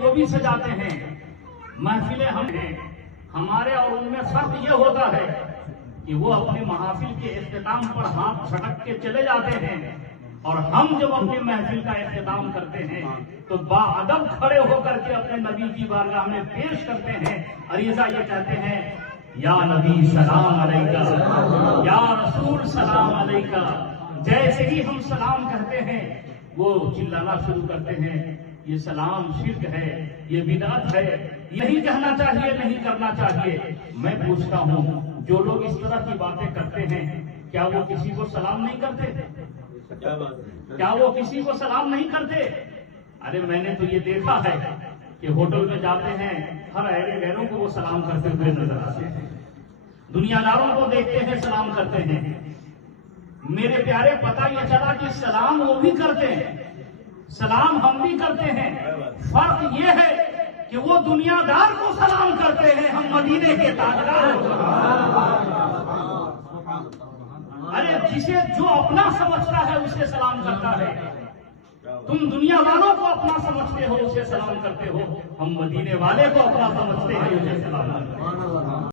वो भी सजाते हैं, महफिलें हम हैं। हमारे और उनमें फर्क ये होता है कि वो अपनी महफिल के इख्तिताम पर हाथ झटक के चले जाते हैं, और हम जब अपनी महफिल का इख्तिताम करते हैं तो बाअदब खड़े होकर के अपने नबी की बारगाह में पेश करते हैं। अरीजा ये कहते हैं, या नबी सलाम अलैका, या रसूल सलाम अलैका। जैसे ही हम सलाम कहते हैं वो चिल्लाना शुरू करते हैं, ये सलाम शिर्क है, ये बिदअत है, यही कहना चाहिए, नहीं करना चाहिए। मैं पूछता हूँ, जो लोग इस तरह की बातें करते हैं, क्या वो किसी को सलाम नहीं करते? क्या वो किसी को सलाम नहीं करते? अरे मैंने तो ये देखा है कि होटल में जाते हैं, हर ऐरे गैरों को वो सलाम करते हुए नजर आते हैं, दुनियादारों को देखते हैं सलाम करते हैं। मेरे प्यारे, पता ये चला कि सलाम वो भी करते हैं, सलाम हम भी करते हैं। फर्क ये है कि वो दुनियादार को सलाम करते हैं, हम मदीने के ताजदार को। अरे जिसे जो अपना समझता है उसे सलाम करता है। तुम दुनिया वालों को अपना समझते हो, उसे सलाम करते हो। हम मदीने वाले को अपना समझते हैं, उसे सलाम करते हैं।